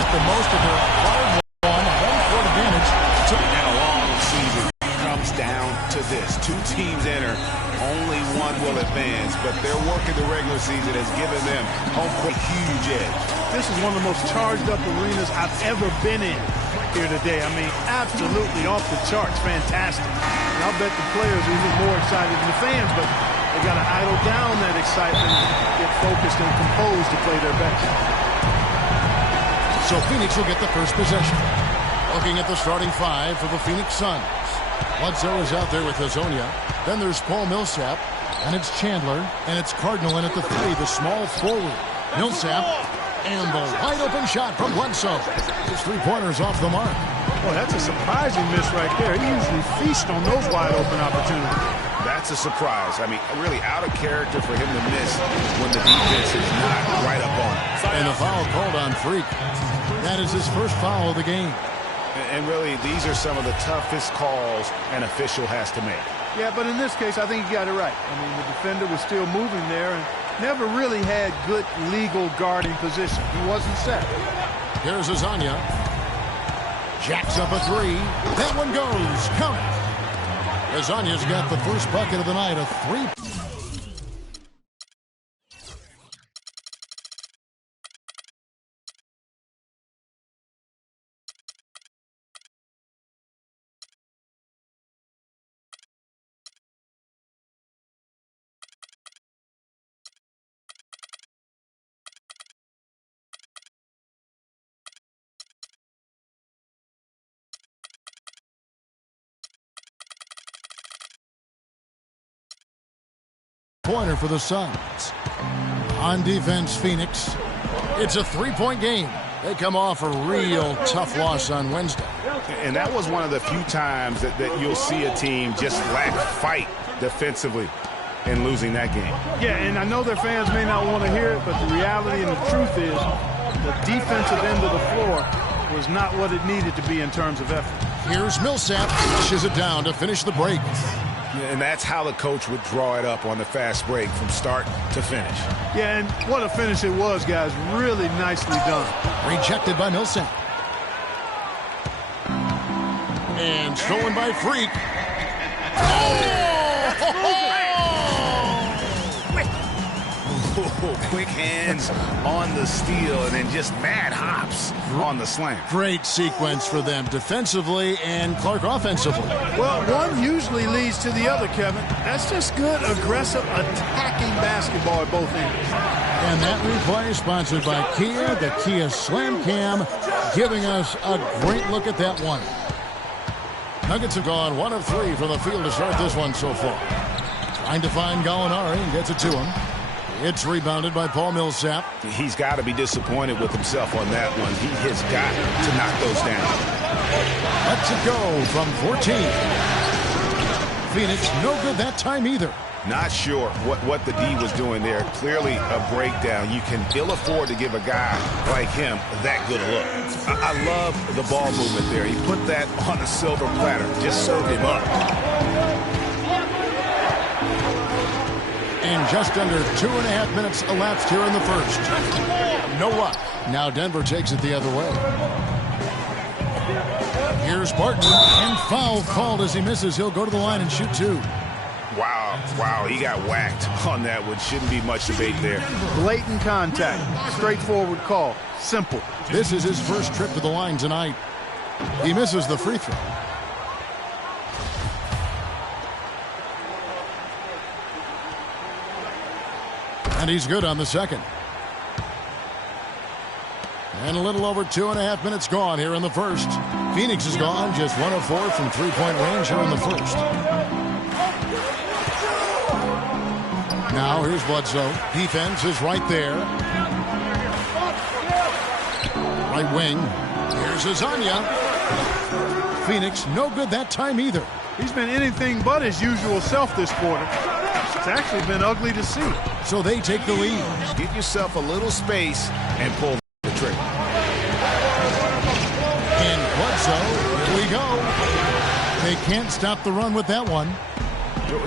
it the most of their hard won home court advantage. And a long season comes down to this. Two teams enter, only one will advance, but their work in the regular season has given them home court a huge edge. This is one of the most charged up arenas I've ever been in here today. I mean, absolutely off the charts. Fantastic. And I'll bet the players are even more excited than the fans, but they got to idle down that excitement and get focused and composed to play their best. So Phoenix will get the first possession. Looking at the starting five for the Phoenix Suns. Bledsoe is out there with Hazonia. Then there's Paul Millsap. And it's Chandler. And it's Cardinal in at the three, the small forward. Millsap. And the wide-open shot from Bledsoe. His three-pointers off the mark. Boy, that's a surprising miss right there. He usually feasts on those wide-open opportunities. That's a surprise. I mean, really out of character for him to miss when the defense is not right up on him. And a foul called on Freak. That is his first foul of the game. And really, these are some of the toughest calls an official has to make. Yeah, but in this case, I think he got it right. I mean, the defender was still moving there and never really had good legal guarding position. He wasn't set. Here's Hazonia. Jacks up a three. That one goes. Count it. Hazonia's got the first bucket of the night, a three. Pointer for the Suns. On defense, Phoenix. It's a three-point game. They come off a real tough loss on Wednesday. And that was one of the few times that you'll see a team just lack fight defensively in losing that game. Yeah, and I know their fans may not want to hear it, but the reality and the truth is the defensive end of the floor was not what it needed to be in terms of effort. Here's Millsap. Pushes it down to finish the break. And that's how the coach would draw it up on the fast break from start to finish. Yeah, and what a finish it was, guys. Really nicely done. Rejected by Millsap. And stolen by Freak. Quick hands on the steal and then just mad hops on the slam. Great sequence for them defensively and Clark offensively. Well, one usually leads to the other, Kevin. That's just good, aggressive, attacking basketball at both ends. And that replay sponsored by Kia, the Kia Slam Cam, giving us a great look at that one. Nuggets have gone 1 of 3 from the field to start this one so far. Trying to find Gallinari and gets it to him. It's rebounded by Paul Millsap. He's got to be disappointed with himself on that one. He has got to knock those down. Let's it go from 14. Phoenix no good that time either. Not sure what the D was doing there. Clearly a breakdown. You can ill afford to give a guy like him that good a look. I love the ball movement there. He put that on a silver platter. Just served him up. And just under 2.5 minutes elapsed here in the first. No luck. Now Denver takes it the other way. Here's Barton. And foul called as he misses. He'll go to the line and shoot two. Wow, he got whacked on that one. Shouldn't be much debate there. Blatant contact. Straightforward call. Simple. This is his first trip to the line tonight. He misses the free throw. And he's good on the second. And a little over 2.5 minutes gone here in the first. Phoenix is gone, just 1 of 4 from three-point range here in the first. Now here's Bledsoe. Defense is right there. Right wing. Here's Hazonia. Phoenix no good that time either. He's been anything but his usual self this quarter. It's actually been ugly to see. So they take the lead. Give yourself a little space and pull the trigger. And Bledsoe, here we go. They can't stop the run with that one.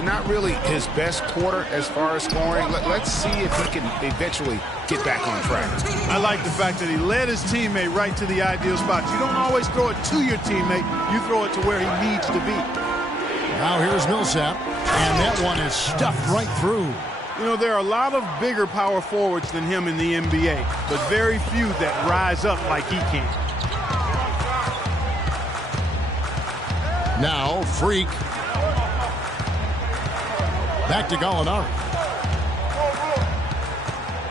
Not really his best quarter as far as scoring. Let's see if he can eventually get back on track. I like the fact that he led his teammate right to the ideal spot. You don't always throw it to your teammate. You throw it to where he needs to be. Now here's Millsap, and that one is stuffed right through. You know, there are a lot of bigger power forwards than him in the NBA, but very few that rise up like he can. Now, Freak. Back to Gallinari.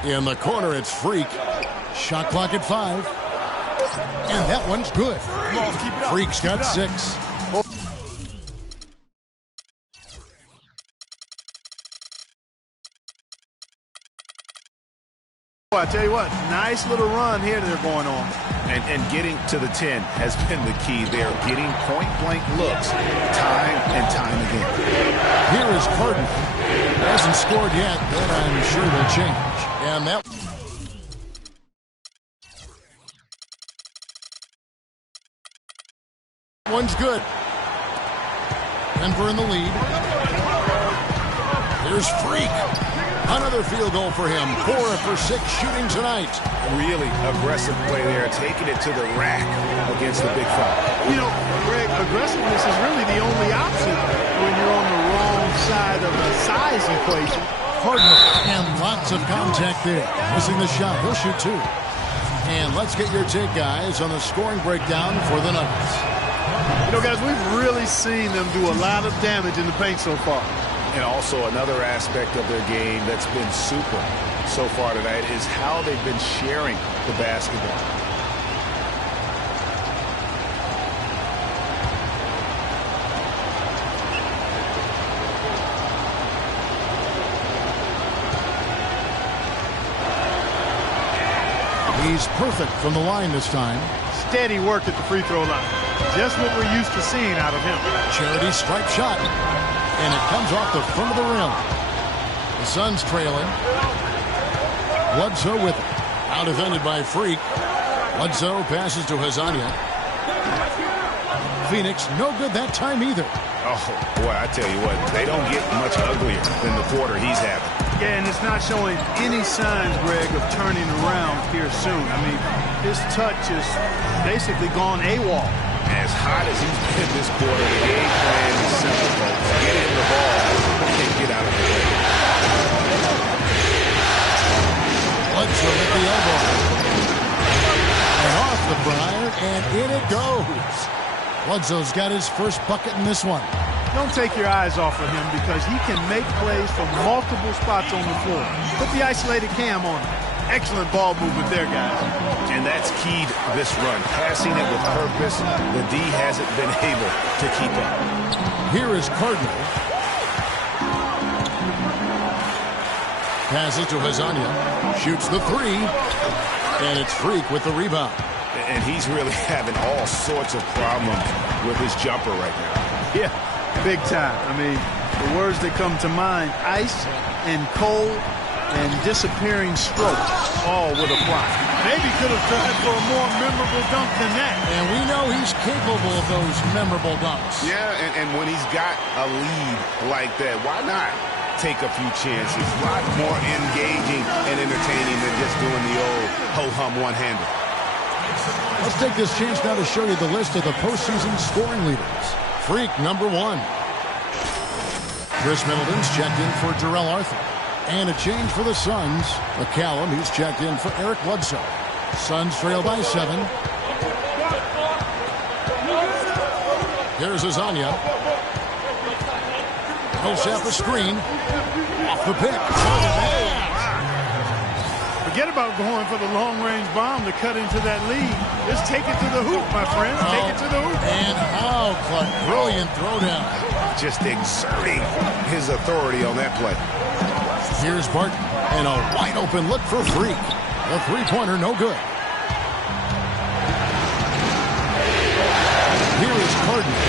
In the corner, it's Freak. Shot clock at 5. And that one's good. Freak's got 6. I tell you what, nice little run here they're going on. And getting to the 10 has been the key there. Getting point-blank looks time and time again. Here is Cardinal. Hasn't scored yet, but I'm sure will change. And that one's good. Denver in the lead. Here's Freak. Another field goal for him. 4 for 6 shooting tonight. Really aggressive play there, taking it to the rack against the big fella. You know, Greg, aggressiveness is really the only option when you're on the wrong side of the size equation. Cardinal, and lots of contact there. Missing the shot. He'll shoot 2. And let's get your take, guys, on the scoring breakdown for the Nuggets. You know, guys, we've really seen them do a lot of damage in the paint so far. And also another aspect of their game that's been super so far tonight is how they've been sharing the basketball. He's perfect from the line this time. Steady work at the free throw line. Just what we're used to seeing out of him. Charity stripe shot. And it comes off the front of the rim. The Suns trailing. Bledsoe with it. Out defended by Freak. Bledsoe passes to Hazania. Phoenix, no good that time either. Oh, boy, I tell you what, they don't get much uglier than the quarter he's having. Yeah, and it's not showing any signs, Greg, of turning around here soon. I mean, his touch is basically gone AWOL. As hot as he's been this quarter, the game plan is simple, folks. Get in the ball and get out of the way. Bledsoe with the elbow. And off the Briar, and in it goes. Bledsoe's got his first bucket in this one. Don't take your eyes off of him because he can make plays from multiple spots on the floor. Put the isolated cam on him. Excellent ball movement there, guys. And that's keyed this run. Passing it with purpose. The D hasn't been able to keep up. Here is Cardinal. Passes to Hazania. Shoots the 3. And it's Freak with the rebound. And he's really having all sorts of problems with his jumper right now. Yeah, big time. I mean, the words that come to mind, ice and cold and disappearing stroke, all would apply. Maybe could have tried for a more memorable dunk than that. And we know he's capable of those memorable dunks. Yeah, and when he's got a lead like that, why not take a few chances? A lot more engaging and entertaining than just doing the old ho-hum one-hander. Let's take this chance now to show you the list of the postseason scoring leaders. Freak, number 1. Chris Middleton's checked in for Jarrell Arthur. And a change for the Suns. McCallum, he's checked in for Eric Bledsoe. Suns trail by 7. Here's Hazania. Millsap a screen. Off the pick. Forget about going for the long-range bomb to cut into that lead. Just take it to the hoop, my friend. Take it to the hoop. And how Clark, brilliant throwdown. Just exerting his authority on that play. Here's Barton, and a wide-open look for Freak. The three-pointer, no good. Here is Cardinal.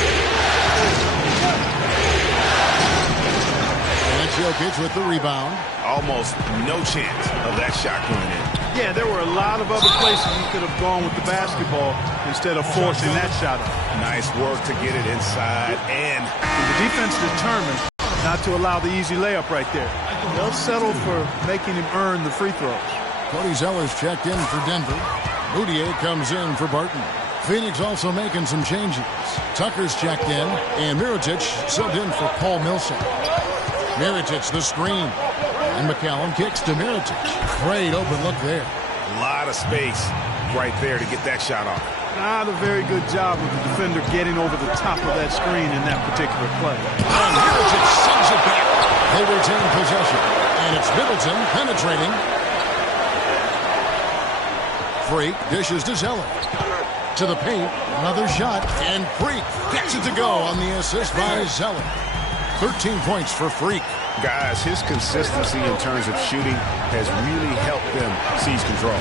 And Jokic with the rebound. Almost no chance of that shot going in. Yeah, there were a lot of other places you could have gone with the basketball instead of forcing that shot up. Nice work to get it inside, and the defense determined not to allow the easy layup right there. They'll settle for making him earn the free throws. Cody Zeller's checked in for Denver. Moutier comes in for Barton. Phoenix also making some changes. Tucker's checked in, and Mirotic subbed in for Paul Millsap. Mirotic the screen. And McCallum kicks to Mirotic. Great open look there. A lot of space right there to get that shot off. Not a very good job of the defender getting over the top of that screen in that particular play. And Mirotic sends it back. They retain possession. And it's Middleton penetrating. Freak dishes to Zeller. To the paint. Another shot. And Freak gets it to go on the assist by Zeller. 13 points for Freak. Guys, his consistency in terms of shooting has really helped them seize control.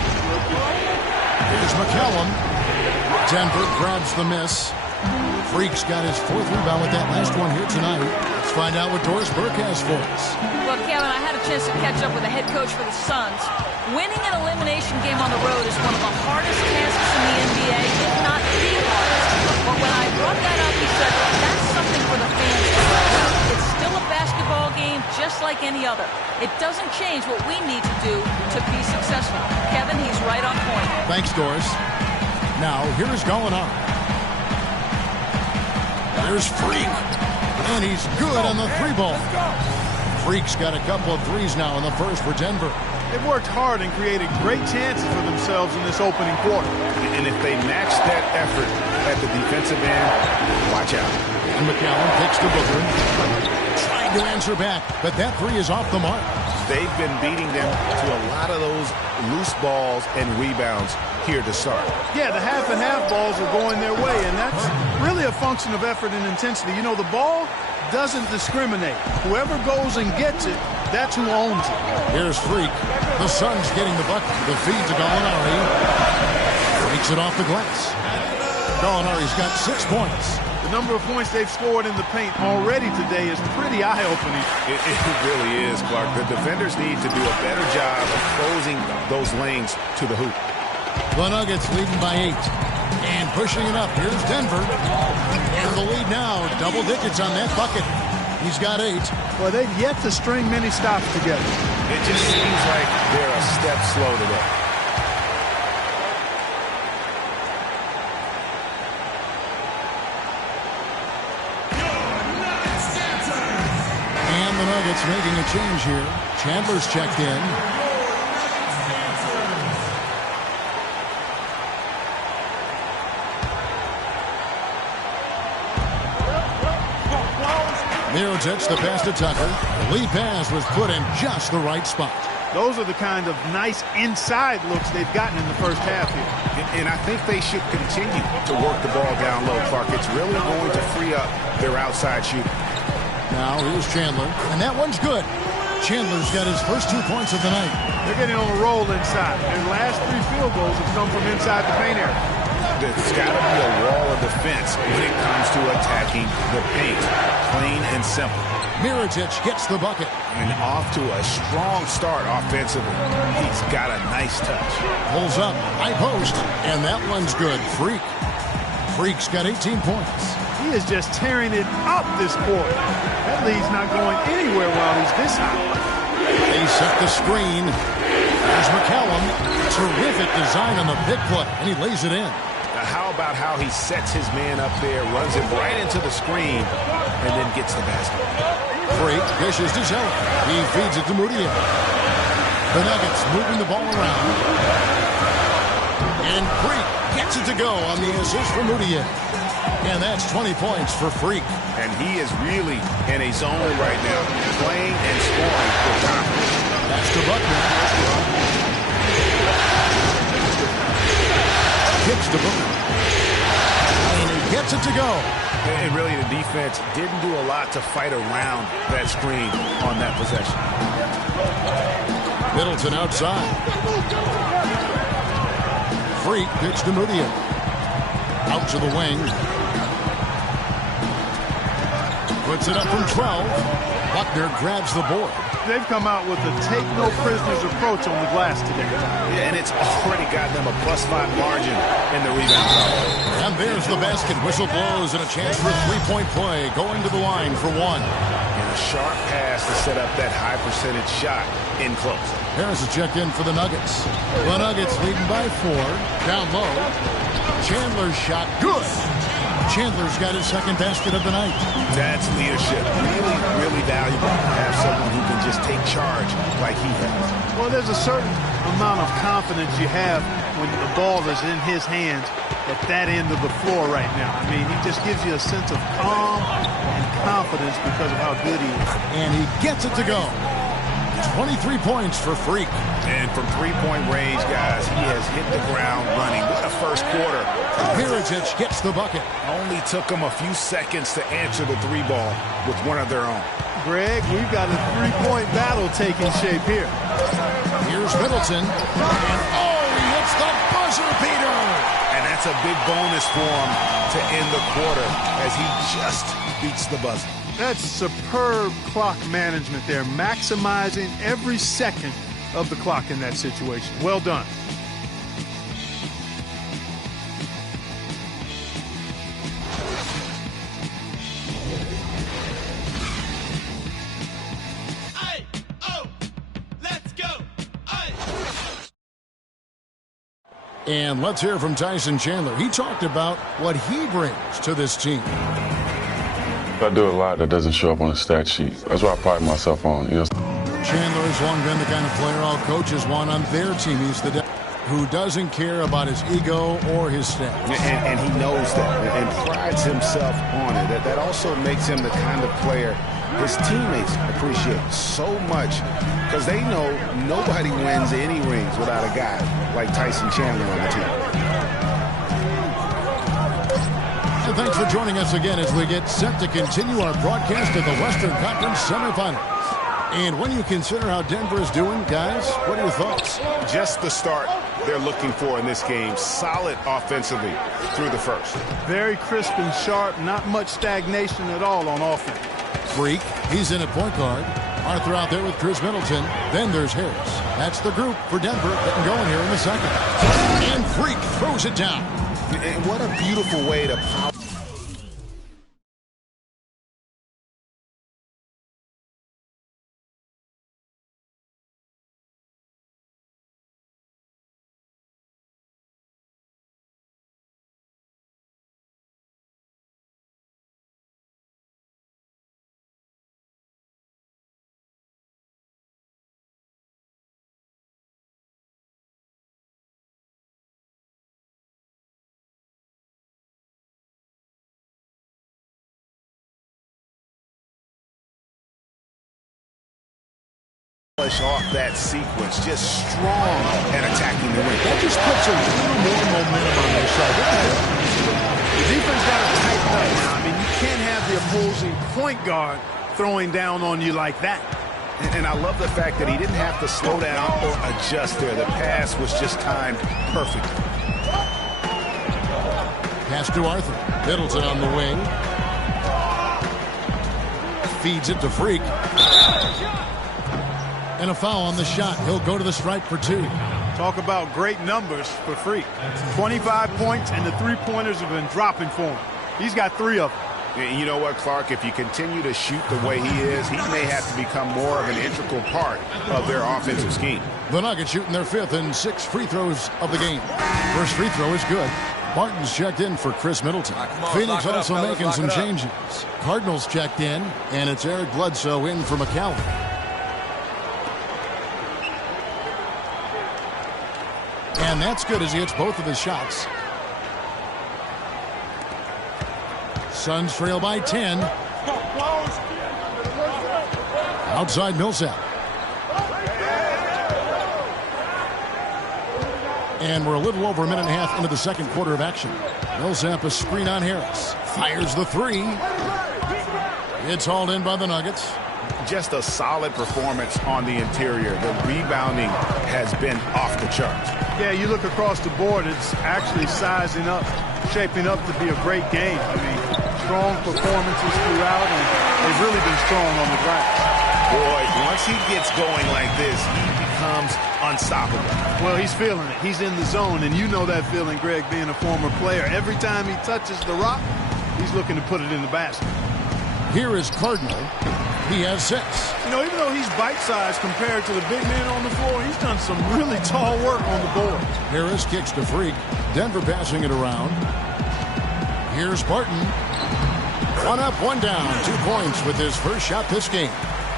Here's McCallum. Denver grabs the miss. Freak's got his 4th rebound with that last one here tonight. Let's find out what Doris Burke has for us. Well, Kevin, I had a chance to catch up with the head coach for the Suns. Winning an elimination game on the road is one of the hardest tasks in the NBA, if not the hardest. But when I brought that up, he said, that's something for the fans to worry about. It's still a basketball game just like any other. It doesn't change what we need to do to be successful. Kevin, he's right on point. Thanks, Doris. Now, here's going on. There's Freak. And he's good on the 3-ball. Freak's got a couple of threes now in the first for Denver. They've worked hard and created great chances for themselves in this opening quarter. And if they match that effort at the defensive end, watch out. And McCallum kicks to Booker. Trying to answer back, but that 3 is off the mark. They've been beating them to a lot of those loose balls and rebounds here to start. Yeah, the half and half balls are going their way, and that's really a function of effort and intensity. You know, the ball doesn't discriminate. Whoever goes and gets it, that's who owns it. Here's Freak. The Suns getting the bucket. The feed to Gallinari. Freaks it off the glass. Gallinari's got 6 points. The number of points they've scored in the paint already today is pretty eye-opening. It really is, Clark. The defenders need to do a better job of closing those lanes to the hoop. The Nuggets leading by 8. And pushing it up. Here's Denver. And the lead now. Double digits on that bucket. He's got 8. Well, they've yet to string many stops together. It just seems like they're a step slow today. And the Nuggets making a change here. Chandler's checked in. Mirotic, the pass to Tucker. The lead pass was put in just the right spot. Those are the kind of nice inside looks they've gotten in the first half here. And I think they should continue to work the ball down low, Clark. It's really going to free up their outside shooting. Now here's Chandler, and that one's good. Chandler's got his first 2 points of the night. They're getting on a roll inside. Their last 3 field goals have come from inside the paint area. There's got to be a wall of defense when it comes to attacking the paint. Plain and simple. Mirotic gets the bucket. And off to a strong start offensively. He's got a nice touch. Pulls up, high post, and that one's good. Freak's got 18 points. He is just tearing it up this quarter. That lead's not going anywhere while he's this high. They set the screen. There's McCallum. Terrific design on the big play, and he lays it in. How about how he sets his man up there, runs it right into the screen, and then gets the basket. Freak dishes to Zeller. He feeds it to Moutier. The Nuggets moving the ball around. And Freak gets it to go on the assist for Moutier. And that's 20 points for Freak. And he is really in a zone right now, playing and scoring with confidence. That's to Buckner. Kicks to Booker. And he gets it to go. And really, the defense didn't do a lot to fight around that screen on that possession. Middleton outside. Freak pitch to Moutier. Out to the wing. Puts it up from 12. Buckner grabs the board. They've come out with a take-no-prisoners approach on the glass today. Yeah, and it's already got them a +5 margin in the rebound. And there's the basket. Whistle blows and a chance for a three-point play. Going to the line for one. And A sharp pass to set up that high percentage shot in close. Harris is checked in for the Nuggets. The Nuggets leading by 4. Down low. Chandler's shot. Good. Chandler's got his second basket of the night. That's leadership. Really, really valuable to have someone who can just take charge like he has. Well, there's a certain amount of confidence you have when the ball is in his hands at that end of the floor right now. I mean, he just gives you a sense of calm and confidence because of how good he is. And he gets it to go. 23 points for Freak. And from three-point range, guys, he has hit the ground running. What a first quarter. Mirotic gets the bucket. Only took him a few seconds to answer the three ball with one of their own. Greg, we've got a three-point battle taking shape here. Here's Middleton. And he hits the buzzer beater. And that's a big bonus for him to end the quarter as he just beats the buzzer. That's superb clock management there, maximizing every second of the clock in that situation. Well done. And let's hear from Tyson Chandler. He talked about what he brings to this team. I do a lot that doesn't show up on the stat sheet. That's what I pride myself on. Chandler has long been the kind of player all coaches want on their team. He's the who doesn't care about his ego or his stats. And he knows that and prides himself on it. That also makes him the kind of player his teammates appreciate so much because they know nobody wins any rings without a guy like Tyson Chandler on the team. And thanks for joining us again as we get set to continue our broadcast of the Western Conference semifinals. And when you consider how Denver is doing, guys, what are your thoughts? Just the start they're looking for in this game. Solid offensively through the first. Very crisp and sharp. Not much stagnation at all on offense. Freak, he's in at point guard. Arthur out there with Chris Middleton. Then there's Harris. That's the group for Denver getting going here in the second. And Freak throws it down. And what a beautiful way to power. Off that sequence, just strong and attacking the ring. That just puts a little more momentum on their side. The defense got to tighten up now. I mean, you can't have the opposing point guard throwing down on you like that. And I love the fact that he didn't have to slow down or adjust there. The pass was just timed perfectly. Pass to Arthur. Middleton on the wing. Feeds it to Freak. And a foul on the shot. He'll go to the stripe for 2. Talk about great numbers for Freak. 25 points, and the three-pointers have been dropping for him. He's got 3 of them. You know what, Clark? If you continue to shoot the way he is, he may have to become more of an integral part of their offensive scheme. The Nuggets shooting their 5th and 6th free throws of the game. First free throw is good. Martin's checked in for Chris Middleton. Phoenix also making some changes. Cardinals checked in, and it's Eric Bledsoe in for McCallum. And that's good as he hits both of his shots. Suns trail by 10. Outside Millsap. And we're a little over a minute and a half into the second quarter of action. Millsap a screen on Harris. Fires the 3. It's hauled in by the Nuggets. Just a solid performance on the interior. The rebounding has been off the charts. Yeah, you look across the board, it's actually sizing up, shaping up to be a great game. I mean, strong performances throughout, and they've really been strong on the glass. Boy, once he gets going like this, he becomes unstoppable. Well, he's feeling it. He's in the zone, and you know that feeling, Greg, being a former player. Every time he touches the rock, he's looking to put it in the basket. Here is Cardinal. He has 6. You know, even though he's bite-sized compared to the big man on the floor, he's done some really tall work on the boards. Harris kicks to Freak. Denver passing it around. Here's Barton. 1 up, 1 down. 2 points with his first shot this game.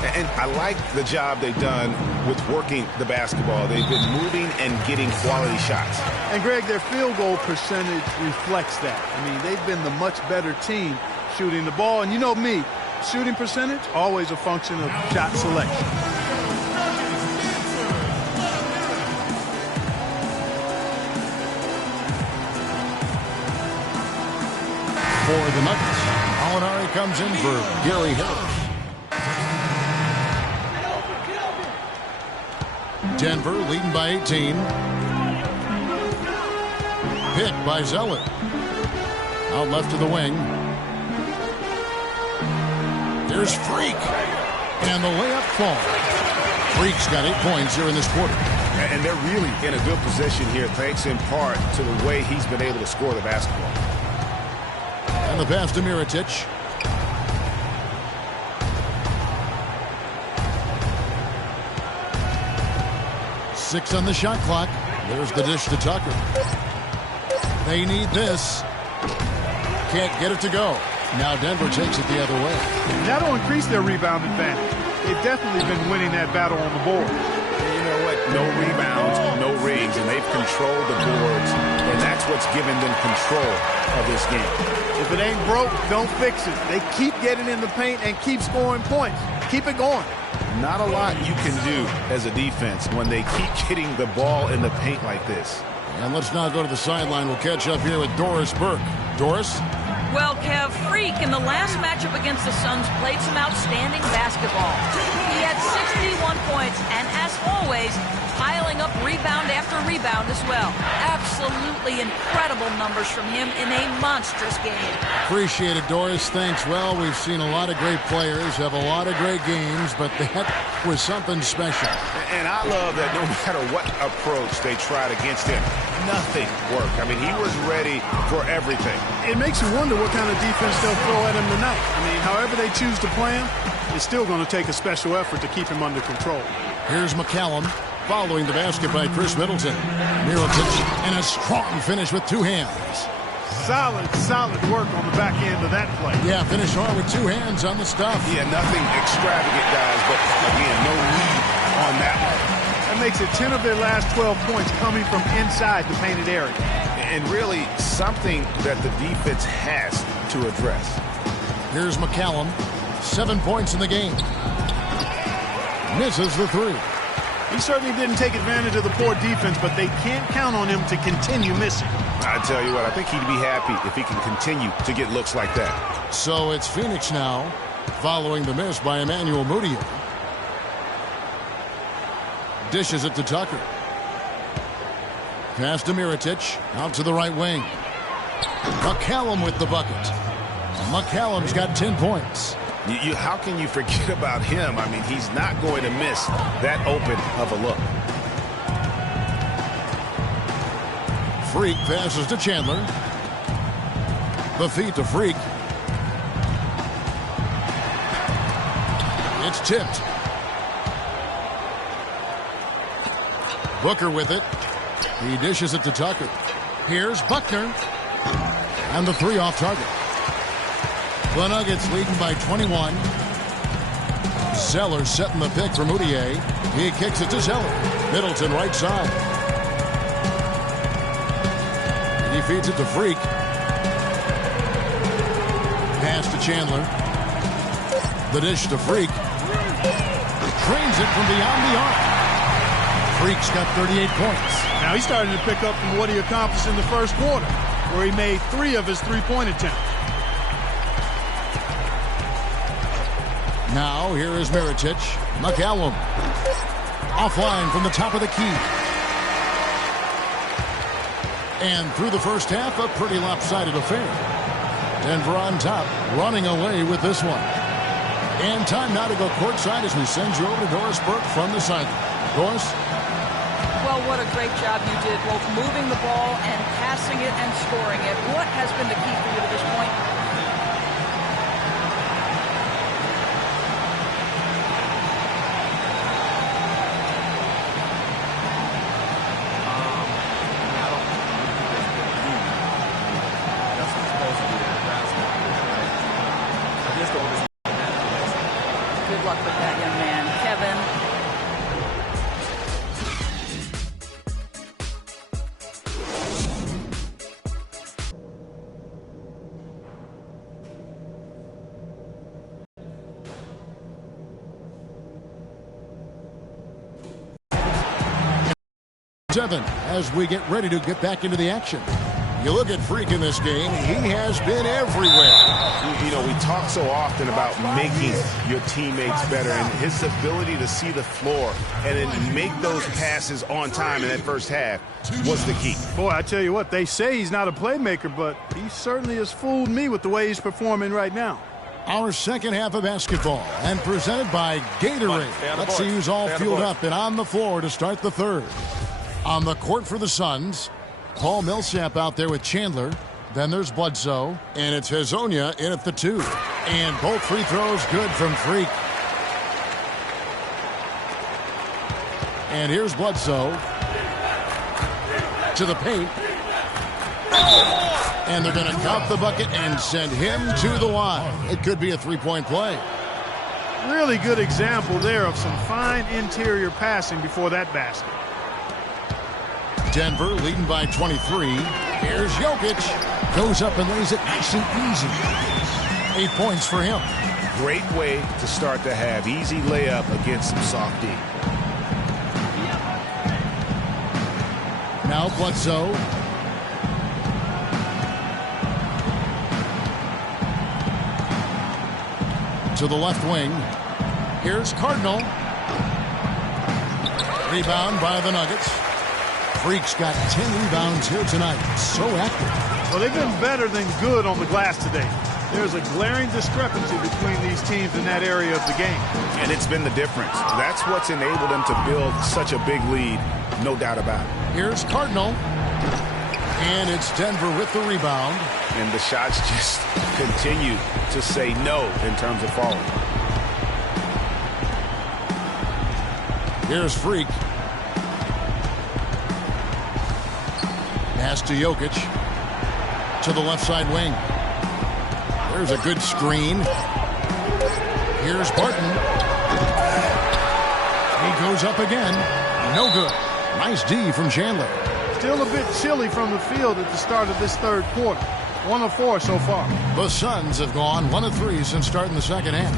And I like the job they've done with working the basketball. They've been moving and getting quality shots. And, Greg, their field goal percentage reflects that. I mean, they've been the much better team shooting the ball. And you know me, shooting percentage, always a function of shot selection. For the Nuggets, Molinari comes in for Gary Harris. Denver leading by 18. Pick by Zeller. Out left to the wing. There's Freak. And the layup falls. Freak's got 8 points here in this quarter. And they're really in a good position here, thanks in part to the way he's been able to score the basketball. And the pass to Mirotic. Six on the shot clock. There's the dish to Tucker. They need this. Can't get it to go. Now Denver takes it the other way. That'll increase their rebound advantage. They've definitely been winning that battle on the board. You know what? No rebounds, no rings, and they've controlled the boards, and that's what's given them control of this game. If it ain't broke, don't fix it. They keep getting in the paint and keep scoring points. Keep it going. Not a lot you can do as a defense when they keep getting the ball in the paint like this. And let's now go to the sideline. We'll catch up here with Doris Burke. Doris? Well, Kev, Freak in the last matchup against the Suns played some outstanding basketball. He had 61 points, and as always, piling up rebound after rebound as well. Absolutely incredible numbers from him in a monstrous game. Appreciate it, Doris. Thanks. Well, we've seen a lot of great players have a lot of great games, but that was something special. And I love that no matter what approach they tried against him, nothing worked. I mean, he was ready for everything. It makes you wonder what kind of defense they'll throw at him tonight. I mean, however they choose to play him, it's still going to take a special effort to keep him under control. Here's McCallum following the basket by Chris Middleton. Mirotic and a strong finish with 2 hands. Solid work on the back end of that play. Yeah, finish hard with 2 hands on the stuff. Yeah, nothing extravagant, guys, but again, no lead on that one. That makes it 10 of their last 12 points coming from inside the painted area. And really something that the defense has to address. Here's McCallum. 7 points in the game. Misses the 3. He certainly didn't take advantage of the poor defense, but they can't count on him to continue missing. I tell you what, I think he'd be happy if he can continue to get looks like that. So it's Phoenix now, following the miss by Emmanuel Mudiay. Dishes it to Tucker. Pass to Mirotic, out to the right wing. McCallum with the bucket. McCallum's got 10 points. How can you forget about him? I mean, he's not going to miss that open of a look. Freak passes to Chandler. The feed to Freak. It's tipped. Booker with it. He dishes it to Tucker. Here's Buckner. And the 3 off target. The Nuggets leading by 21. Zeller setting the pick for Mudiay. He kicks it to Zeller. Middleton right side. He feeds it to Freak. Pass to Chandler. The dish to Freak. Trains it from beyond the arc. Freak's got 38 points. Now he's starting to pick up from what he accomplished in the first quarter, where he made 3 of his 3-point attempts. Now, here is Mirotic. McCallum. Offline from the top of the key. And through the first half, a pretty lopsided affair. Denver on top, running away with this one. And time now to go courtside as we send you over to Doris Burke from the sideline. Doris? Well, what a great job you did, both moving the ball and passing it and scoring it. What has been the key for you to this point? 7 as we get ready to get back into the action. You look at Freak in this game, he has been everywhere. You know, we talk so often about making your teammates better, and his ability to see the floor and then make those passes on time in that first half was the key. Boy, I tell you what, they say he's not a playmaker, but he certainly has fooled me with the way he's performing right now. Our second half of basketball, and presented by Gatorade. Let's see who's all fueled up and on the floor to start the third. On the court for the Suns, Paul Millsap out there with Chandler. Then there's Bledsoe, and it's Hezonja in at the 2. And both free throws good from Freak. And here's Bledsoe to the paint. And they're going to count the bucket and send him to the line. It could be a three-point play. Really good example there of some fine interior passing before that basket. Denver leading by 23. Here's Jokic. Goes up and lays it nice and easy. 8 points for him. Great way to start to have easy layup against some soft D. Now Bledsoe. To the left wing. Here's Cardinal. Rebound by the Nuggets. Freak's got 10 rebounds here tonight. So active. Well, they've been better than good on the glass today. There's a glaring discrepancy between these teams in that area of the game. And it's been the difference. That's what's enabled them to build such a big lead, no doubt about it. Here's Cardinal. And it's Denver with the rebound. And the shots just continue to say no in terms of falling. Here's Freak. Pass to Jokic. To the left side wing. There's a good screen. Here's Barton. He goes up again. No good. Nice D from Chandler. Still a bit chilly from the field at the start of this third quarter. 1 of 4 so far. The Suns have gone 1 of 3 since starting the second half.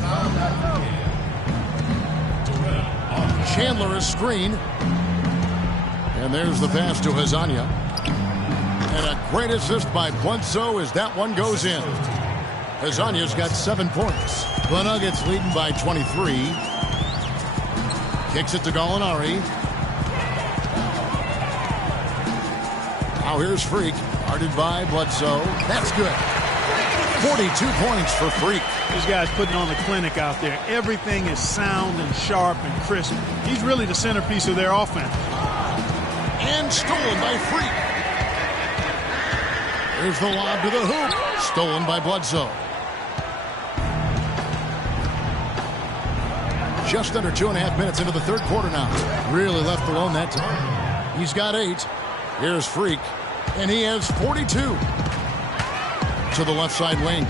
Chandler is screen. And there's the pass to Hezonja. And a great assist by Bledsoe as that one goes in. Hezonja's got 7 points. The Nuggets leading by 23. Kicks it to Gallinari. Now here's Freak. Guarded by Bledsoe. That's good. 42 points for Freak. These guys putting on the clinic out there. Everything is sound and sharp and crisp. He's really the centerpiece of their offense. And stolen by Freak. Here's the lob to the hoop. Stolen by Bledsoe. Just under 2.5 minutes into the third quarter now. Really left alone that time. He's got 8. Here's Freak. And he has 42. To the left side wing.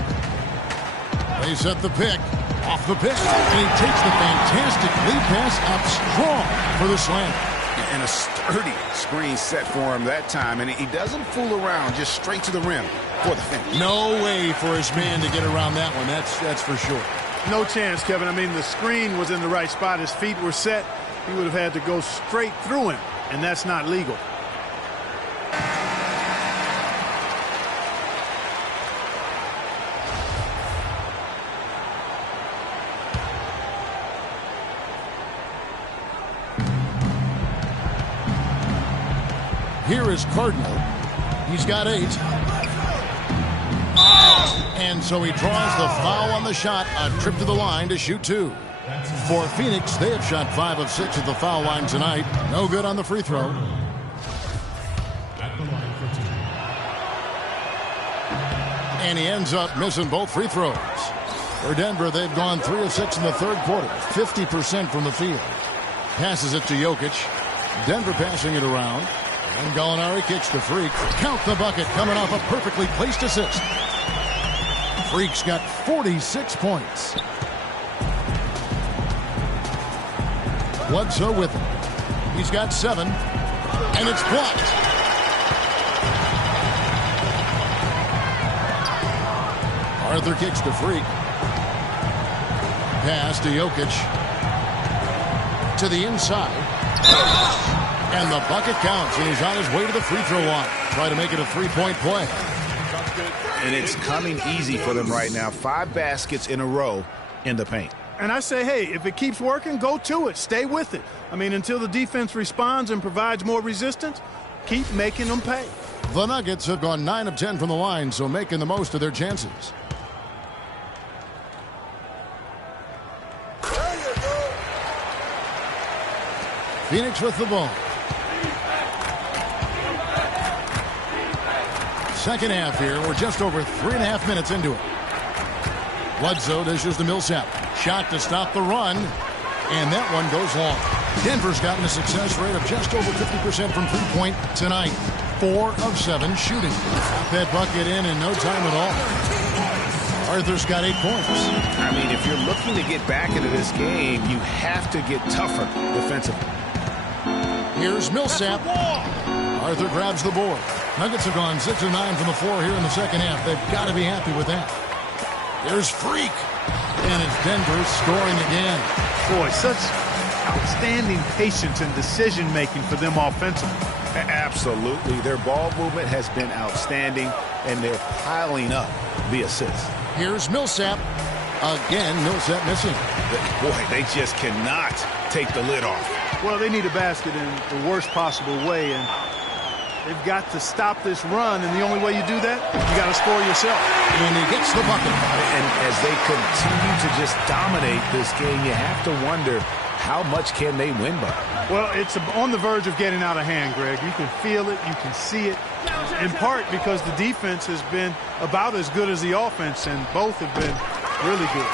They set the pick. Off the pick. And he takes the fantastic lead pass up strong for the slam. And a sturdy screen set for him that time. And he doesn't fool around, just straight to the rim for the finish. No way for his man to get around that one. That's for sure. No chance, Kevin. I mean, the screen was in the right spot. His feet were set. He would have had to go straight through him. And that's not legal. Here is Cardinal. He's got 8. And so he draws the foul on the shot. A trip to the line to shoot 2. For Phoenix, they have shot 5 of 6 at the foul line tonight. No good on the free throw. And he ends up missing both free throws. For Denver, they've gone 3 of 6 in the third quarter. 50% from the field. Passes it to Jokic. Denver passing it around. And Gallinari kicks to Freak. Count the bucket coming off a perfectly placed assist. Freak's got 46 points. Bledsoe with him. He's got 7. And it's blocked. Arthur kicks to Freak. Pass to Jokic. To the inside. And the bucket counts, and he's on his way to the free throw line. Try to make it a three-point play. And it's coming easy for them right now. 5 baskets in a row in the paint. And I say, hey, if it keeps working, go to it. Stay with it. I mean, until the defense responds and provides more resistance, keep making them pay. The Nuggets have gone 9 of 10 from the line, so making the most of their chances. Phoenix with the ball. Second half here. We're just over 3.5 minutes into it. Bledsoe dishes to Millsap. Shot to stop the run. And that one goes long. Denver's gotten a success rate of just over 50% from three-point tonight. 4 of 7 shooting. Got that bucket in no time at all. Arthur's got 8 points. I mean, if you're looking to get back into this game, you have to get tougher defensively. Here's Millsap. Arthur grabs the board. Nuggets have gone 6 of 9 from the floor here in the second half. They've got to be happy with that. Here's Freak. And it's Denver scoring again. Boy, such outstanding patience and decision-making for them offensively. Absolutely. Their ball movement has been outstanding, and they're piling up the assists. Here's Millsap. Again, Millsap missing. Boy, they just cannot take the lid off. Well, they need a basket in the worst possible way, and they've got to stop this run, and the only way you do that, you got to score yourself. And he gets the bucket. And as they continue to just dominate this game, you have to wonder, how much can they win by? Well, it's on the verge of getting out of hand, Greg. You can feel it. You can see it. In part because the defense has been about as good as the offense, and both have been really good.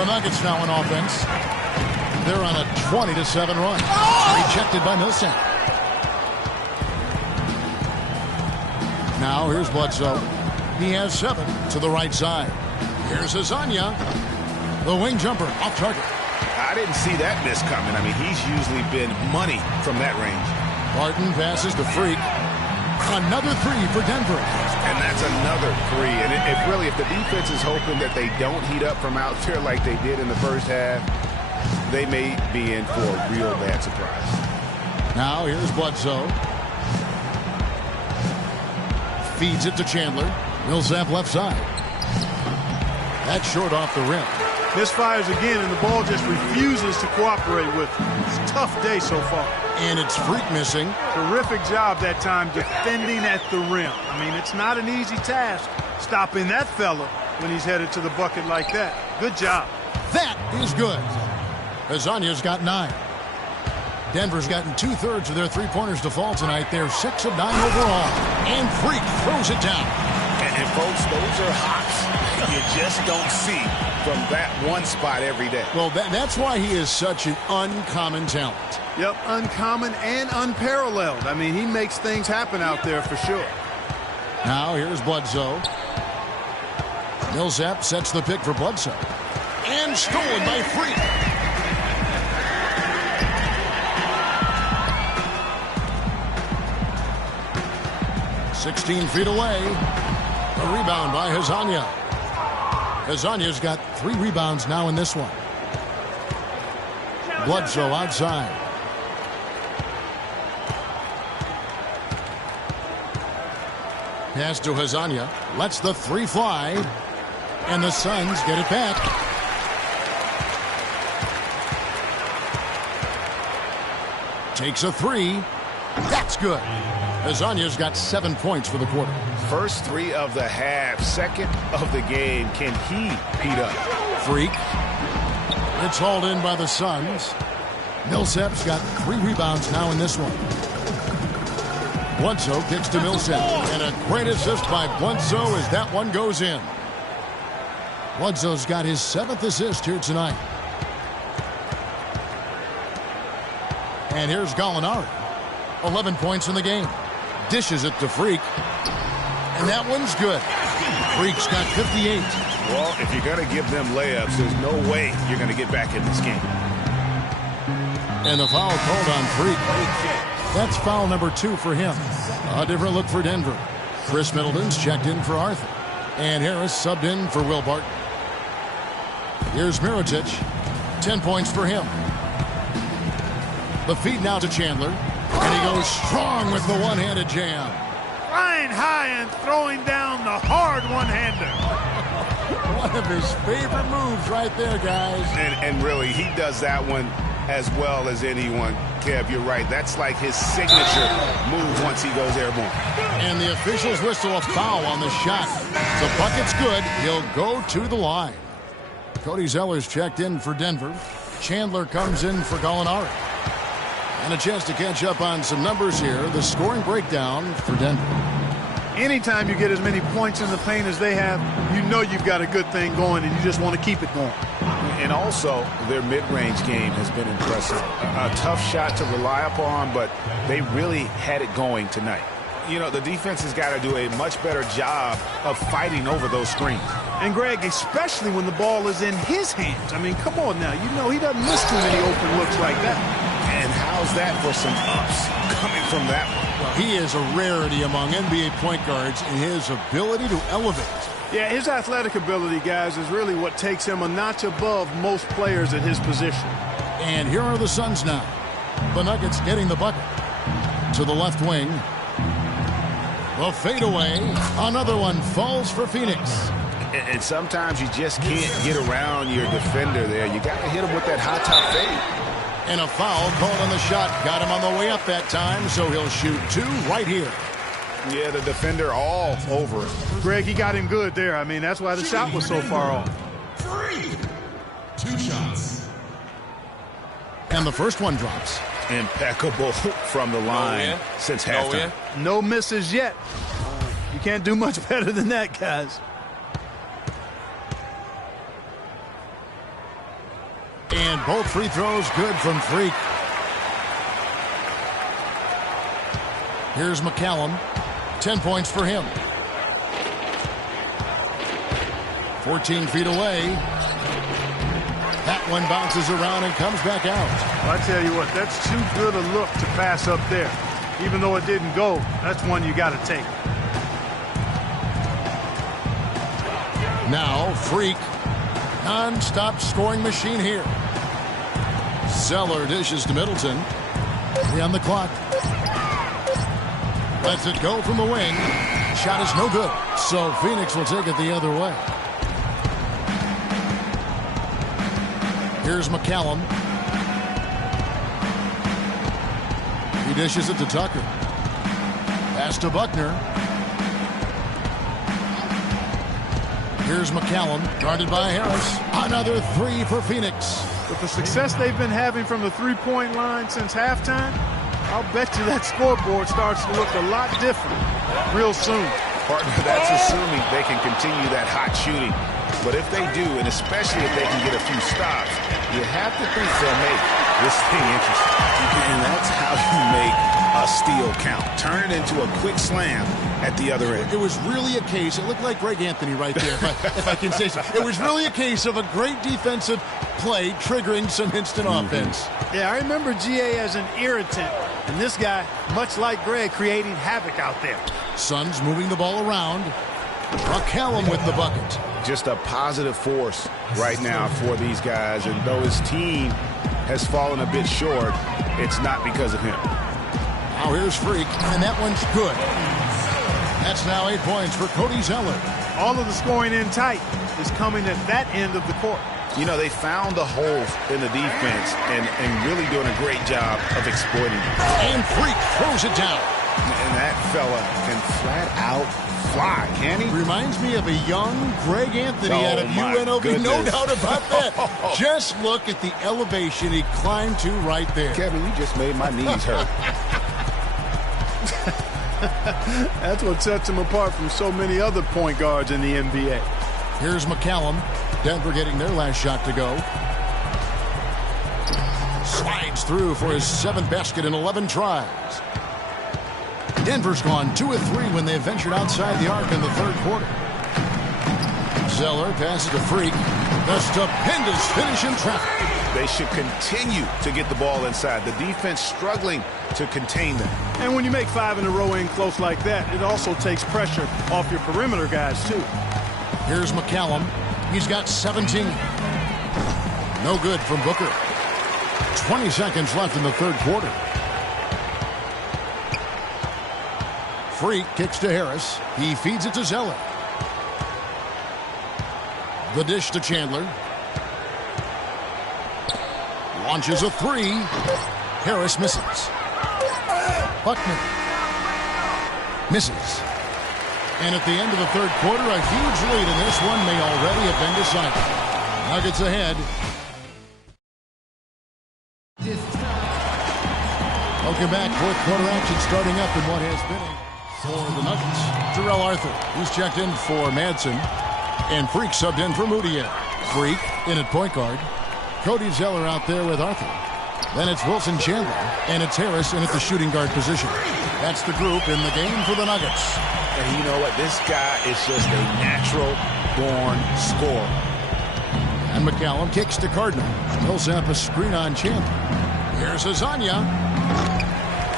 The Nuggets now on offense. They're on a 20-7 run. Rejected by Millsap. Now here's Bledsoe. He has 7 to the right side. Here's Azania. The wing jumper off target. I didn't see that miss coming. I mean, he's usually been money from that range. Barton passes to Freak. Another 3 for Denver. And that's another 3. And if the defense is hoping that they don't heat up from out there like they did in the first half, they may be in for a real bad surprise. Now here's Bledsoe. Feeds it to Chandler. Millsap left side. That's short off the rim. Misfires again, and the ball just refuses to cooperate with him. It's a tough day so far. And it's Freak missing. Terrific job that time defending at the rim. I mean, it's not an easy task stopping that fella when he's headed to the bucket like that. Good job. That is good. Azania's got 9. Denver's gotten 2/3 of their three-pointers to fall tonight. They're 6 of 9 overall. And Freak throws it down. And folks, those are hops you just don't see from that one spot every day. Well, that's why he is such an uncommon talent. Yep, uncommon and unparalleled. I mean, he makes things happen out there for sure. Now here's Bledsoe. Millsap sets the pick for Bledsoe. And stolen by Freak. "16 feet away. A rebound by Azania. Azania's got 3 rebounds now in this one. Bledsoe outside. Pass to Azania. Lets the 3 fly. And the Suns get it back. Takes a 3. That's good. Azania's got 7 points for the quarter. First 3 of the half, second of the game. Can he heat up? Freak. It's hauled in by the Suns. Millsap's got 3 rebounds now in this one. Bledsoe kicks to Millsap. And a great assist by Bledsoe as that one goes in. Bledsoe's got his 7th assist here tonight. And here's Gallinari. 11 points in the game. Dishes it to Freak. And that one's good. Freak's got 58. Well, if you're going to give them layups, there's no way you're going to get back in this game. And the foul called on Freak. That's foul number 2 for him. A different look for Denver. Chris Middleton's checked in for Arthur. And Harris subbed in for Will Barton. Here's Mirotic. 10 points for him. The feed now to Chandler. And he goes strong with the one-handed jam. Flying high and throwing down the hard one-hander. One of his favorite moves right there, guys. And really, he does that one as well as anyone. Kev, you're right. That's like his signature move once he goes airborne. And the officials whistle a foul on the shot. The bucket's good. He'll go to the line. Cody Zeller's checked in for Denver. Chandler comes in for Gallinari. And a chance to catch up on some numbers here. The scoring breakdown for Denver. Anytime you get as many points in the paint as they have, you know you've got a good thing going, and you just want to keep it going. And also, their mid-range game has been impressive. A tough shot to rely upon, but they really had it going tonight. You know, the defense has got to do a much better job of fighting over those screens. And, Greg, especially when the ball is in his hands. I mean, come on now. You know he doesn't miss too many open looks like that. And how's that for some ups coming from that one? Well, he is a rarity among NBA point guards in his ability to elevate. Yeah, his athletic ability, guys, is really what takes him a notch above most players at his position. And here are the Suns now. The Nuggets getting the bucket. To the left wing. The fadeaway. Another one falls for Phoenix. And sometimes you just can't get around your defender there. You got to hit him with that high top fade. And a foul called on the shot. Got him on the way up that time, so he'll shoot two right here. Yeah, the defender all over it. Greg, he got him good there. I mean, that's why the shot was so far off. 2 shots. And the first one drops. Impeccable from the line since halftime. No misses yet. You can't do much better than that, guys. And both free throws good from Freak. Here's McCallum. 10 points for him. 14 feet away. That one bounces around and comes back out. Well, I tell you what, that's too good a look to pass up there. Even though it didn't go, that's one you got to take. Now, Freak. Non-stop scoring machine here. Zeller dishes to Middleton. 3 on the clock. Lets it go from the wing. Shot is no good. So Phoenix will take it the other way. Here's McCallum. He dishes it to Tucker. Pass to Buckner. Here's McCallum, guarded by Harris. Another 3 for Phoenix. With the success they've been having from the three-point line since halftime, I'll bet you that scoreboard starts to look a lot different real soon. Partner, that's assuming they can continue that hot shooting. But if they do, and especially if they can get a few stops, you have to think they'll make this thing interesting. And that's how you make a steal count. Turn it into a quick slam at the other end. It was really a case, it looked like Greg Anthony right there, if I can say so. It was really a case of a great defensive play triggering some instant offense. Yeah, I remember GA as an irritant, and this guy, much like Greg, creating havoc out there. Suns moving the ball around. McCallum with the bucket. Just a positive force right now for these guys, and though his team has fallen a bit short, it's not because of him. Now here's Freak, and that one's good. That's now 8 points for Cody Zeller. All of the scoring in tight is coming at that end of the court. You know, they found the holes in the defense and really doing a great job of exploiting them. And Freak throws it down. And that fella can flat out fly, can he? Reminds me of a young Greg Anthony out of UNLV. Goodness. No doubt about that. Just look at the elevation he climbed to right there. Kevin, you just made my knees hurt. That's what sets him apart from so many other point guards in the NBA. Here's McCallum. Denver getting their last shot to go. Slides through for his 7th basket in 11 tries. Denver's gone 2 of 3 when they ventured outside the arc in the third quarter. Zeller passes to Freak. The stupendous finish in traffic. They should continue to get the ball inside. The defense struggling to contain them. And when you make 5 in a row in close like that, it also takes pressure off your perimeter guys, too. Here's McCallum. He's got 17. No good from Booker. 20 seconds left in the third quarter. Freak kicks to Harris. He feeds it to Zeller. The dish to Chandler. Launches a three. Harris misses. Buckner misses. And at the end of the third quarter, a huge lead in this one may already have been decided. Nuggets ahead. Welcome back. Fourth quarter action starting up in what has been for the Nuggets. Terrell Arthur, who's checked in for Madsen. And Freak subbed in for Moutier. Freak in at point guard. Cody Zeller out there with Arthur. Then it's Wilson Chandler. And it's Harris in at the shooting guard position. That's the group in the game for the Nuggets. And you know what? This guy is just a natural-born scorer. And McCallum kicks to Cardinal. Millsap a screen on Chandler. Here's Azania.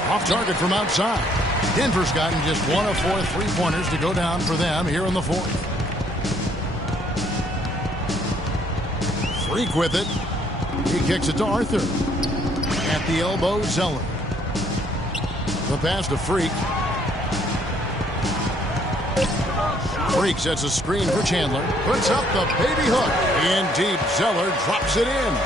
Off target from outside. Denver's gotten just 1 of 4 3-pointers to go down for them here in the fourth. Freak with it. He kicks it to Arthur. At the elbow, Zeller. The pass to Freak. Freak sets a screen for Chandler. Puts up the baby hook. In deep, Zeller drops it in.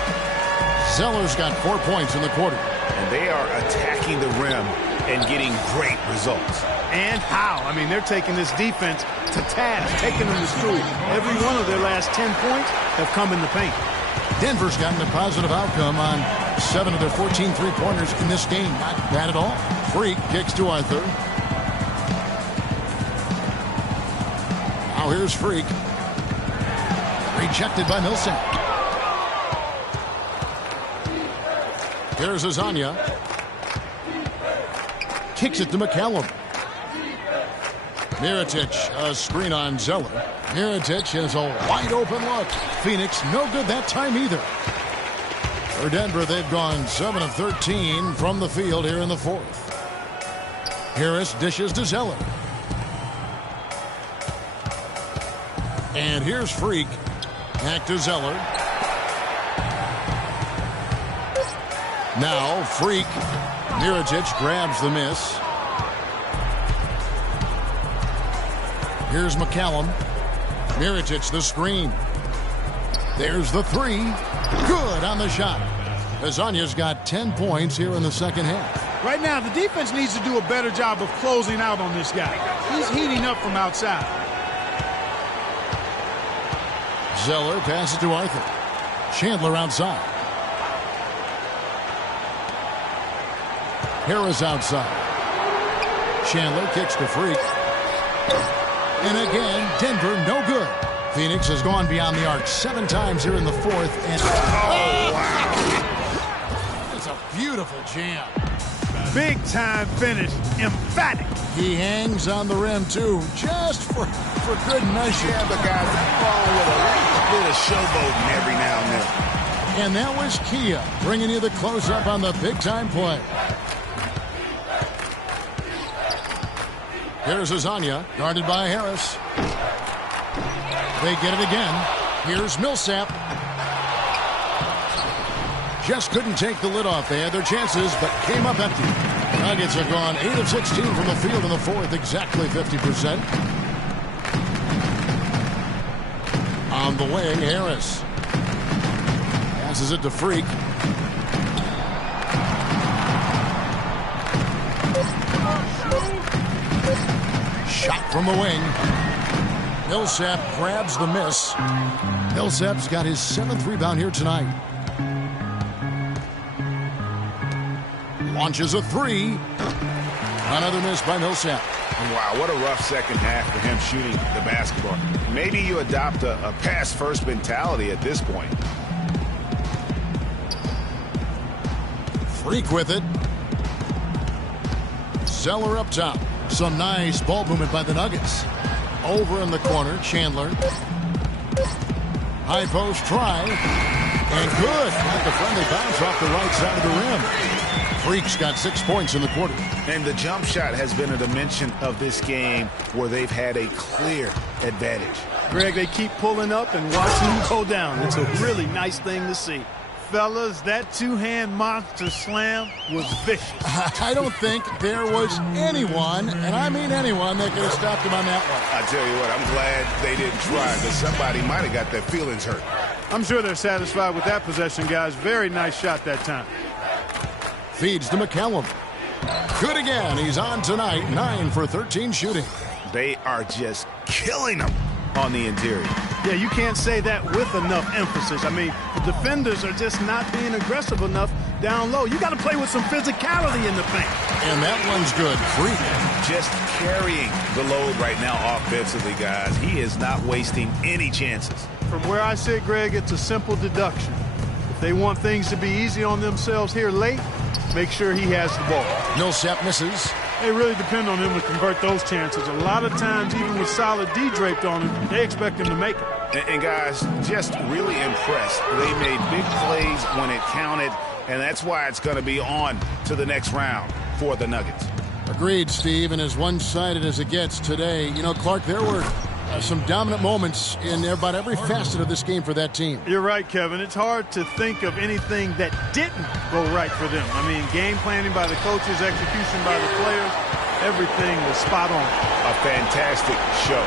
Zeller's got 4 points in the quarter. And they are attacking the rim and getting great results. And how? I mean, they're taking this defense to task, taking them to school. Every one of their last 10 points have come in the paint. Denver's gotten a positive outcome on 7 of their 14 3-pointers in this game. Not bad at all. Freak kicks to Arthur. Now here's Freak. Rejected by Millsap. Here's Azania. Kicks it to McCallum. Mirotic, a screen on Zeller. Mirotic has a wide open look. Phoenix, no good that time either. For Denver, they've gone 7 of 13 from the field here in the fourth. Harris dishes to Zeller. And here's Freak. Back to Zeller. Now Freak. Mirotic grabs the miss. Here's McCallum. Mirotic the screen. There's the three. Good on the shot. Azania's got 10 points here in the second half. Right now, the defense needs to do a better job of closing out on this guy. He's heating up from outside. Zeller passes to Arthur. Chandler outside. Harris outside. Chandler kicks to Freak. And again, Denver no good. Phoenix has gone beyond the arc 7 times here in the fourth. And oh, wow. It's a beautiful jam. Big time finish. Emphatic. He hangs on the rim, too, just for good measure. Yeah, but guys, I'm wrong with a little bit of showboating every now and then. And that was Kia bringing you the close-up on the big-time play. Here's Azania, guarded by Harris. They get it again. Here's Millsap. Just couldn't take the lid off. They had their chances, but came up empty. Nuggets have gone 8 of 16 from the field in the fourth, exactly 50%. On the wing, Harris. Passes it to Freak. Shot from the wing. Millsap grabs the miss. Millsap's got his 7th rebound here tonight. Launches a three. Another miss by Millsap. Wow, what a rough second half for him shooting the basketball. Maybe you adopt a pass-first mentality at this point. Freak with it. Zeller up top. Some nice ball movement by the Nuggets. Over in the corner, Chandler. High post try. And good. Got the friendly bounce off the right side of the rim. Freak's got 6 points in the quarter. And the jump shot has been a dimension of this game where they've had a clear advantage. Greg, they keep pulling up and watching them go down. It's a really nice thing to see. fellas. That two-hand monster slam was vicious. I don't think there was anyone, and I mean anyone, that could have stopped him on that one. I tell you what, I'm glad they didn't try, because somebody might have got their feelings hurt. I'm sure they're satisfied with that possession, guys. Very nice shot that time. Feeds to McCallum. Good again. He's on tonight. 9 for 13 shooting. They are just killing them on the interior. Yeah, you can't say that with enough emphasis. I mean, the defenders are just not being aggressive enough down low. You got to play with some physicality in the paint. And that one's good. Free. Just carrying the load right now offensively, guys. He is not wasting any chances. From where I sit, Greg, it's a simple deduction. If they want things to be easy on themselves here late, make sure he has the ball. Millsap misses. They really depend on him to convert those chances. A lot of times, even with solid D draped on him, they expect him to make it. And guys, just really impressed. They made big plays when it counted, and that's why it's going to be on to the next round for the Nuggets. Agreed, Steve, and as one-sided as it gets today, you know, Clark, there were some dominant moments in about every facet of this game for that team. You're right, Kevin. It's hard to think of anything that didn't go right for them. I mean, game planning by the coaches, execution by the players, everything was spot on. A fantastic show.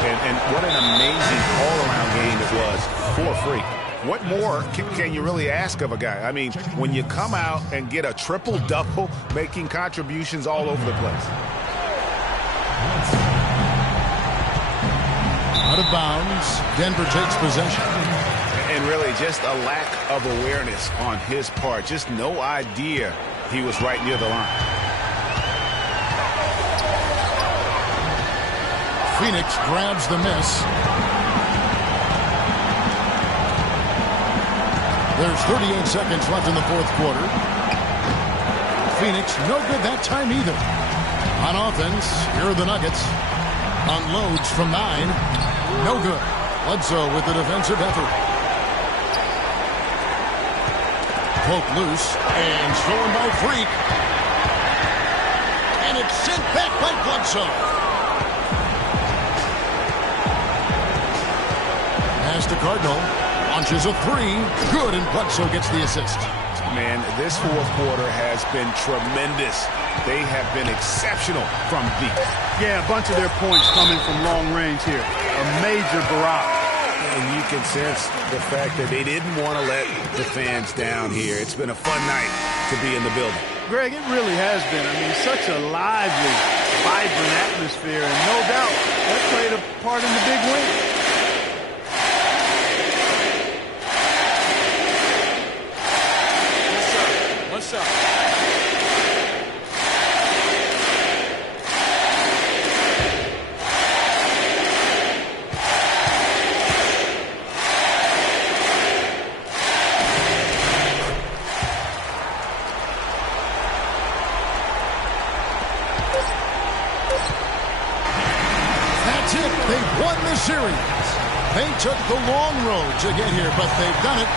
And what an amazing all-around game it was for Freak. What more can you really ask of a guy? I mean, when you come out and get a triple-double, making contributions all over the place. Out of bounds. Denver takes possession. And really just a lack of awareness on his part. Just no idea he was right near the line. Phoenix grabs the miss. There's 38 seconds left in the fourth quarter. Phoenix no good that time either. On offense, here are the Nuggets. Unloads from 9. No good. Bledsoe with the defensive effort. Poke loose and stolen by Freak. And it's sent back by Bledsoe. Pass to Cardinal. Launches a 3. Good, and Bledsoe gets the assist. Man, this fourth quarter has been tremendous. They have been exceptional from deep. Yeah, a bunch of their points coming from long range here. A major barrage. And you can sense the fact that they didn't want to let the fans down here. It's been a fun night to be in the building. Greg, it really has been. I mean, such a lively, vibrant atmosphere, and no doubt that played a part in the big win. What's up? That's it. They've won the series. They took the long road to get here, but they've done it.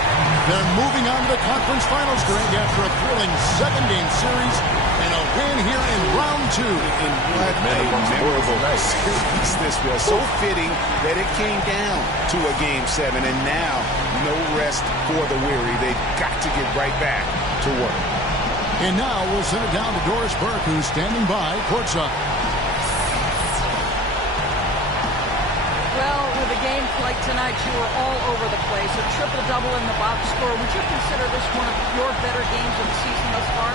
They're moving on to the conference finals, Greg, after a thrilling 7-game series and a win here in round 2. And what a memorable series this was. So fitting that it came down to a Game 7, and now no rest for the weary. They've got to get right back to work. And now we'll send it down to Doris Burke, who's standing by courtside. Well, with a game like tonight, you were all over the place. A triple-double in the box score. Would you consider this one of your better games of the season thus far?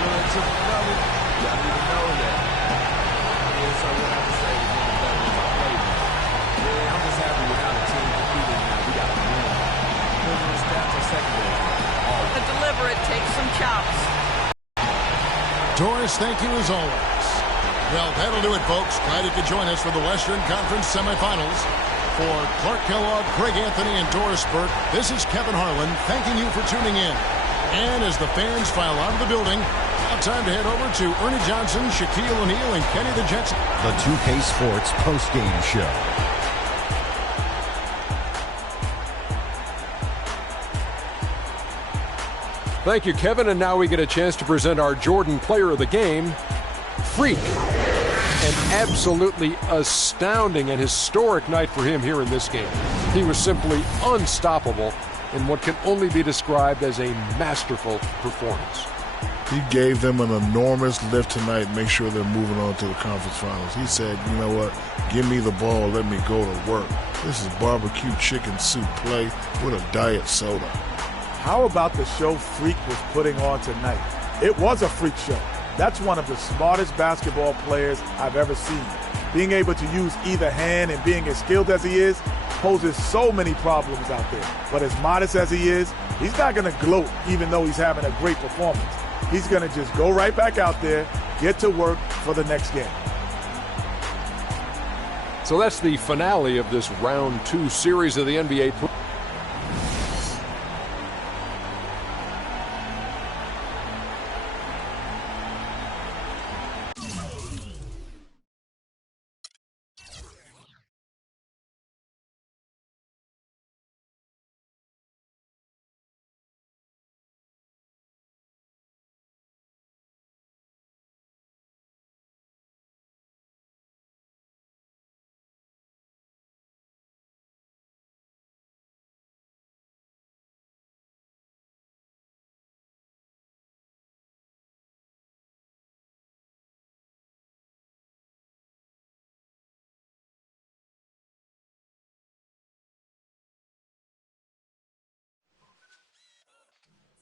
Well, triple-double, you don't even know that. So what I have to say is one of the better ones I played with. Yeah, I'm just happy with how the team competed now. We got the win. The stats are secondary. To deliver it takes some chops. Doris, thank you as always. Well, that'll do it, folks. Glad you could join us for the Western Conference semifinals. For Clark Kellogg, Greg Anthony, and Doris Burke, this is Kevin Harlan thanking you for tuning in. And as the fans file out of the building, now time to head over to Ernie Johnson, Shaquille O'Neal, and Kenny the Jetson. The 2K Sports postgame show. Thank you, Kevin. And now we get a chance to present our Jordan Player of the Game, Freak. An absolutely astounding and historic night for him here in this game. He was simply unstoppable in what can only be described as a masterful performance. He gave them an enormous lift tonight, make sure they're moving on to the conference finals. He said, you know what, give me the ball, let me go to work. This is barbecue chicken soup play with a diet soda. How about the show Freak was putting on tonight? It was a freak show. That's one of the smartest basketball players I've ever seen. Being able to use either hand and being as skilled as he is poses so many problems out there. But as modest as he is, he's not going to gloat even though he's having a great performance. He's going to just go right back out there, get to work for the next game. So that's the finale of this round 2 series of the NBA.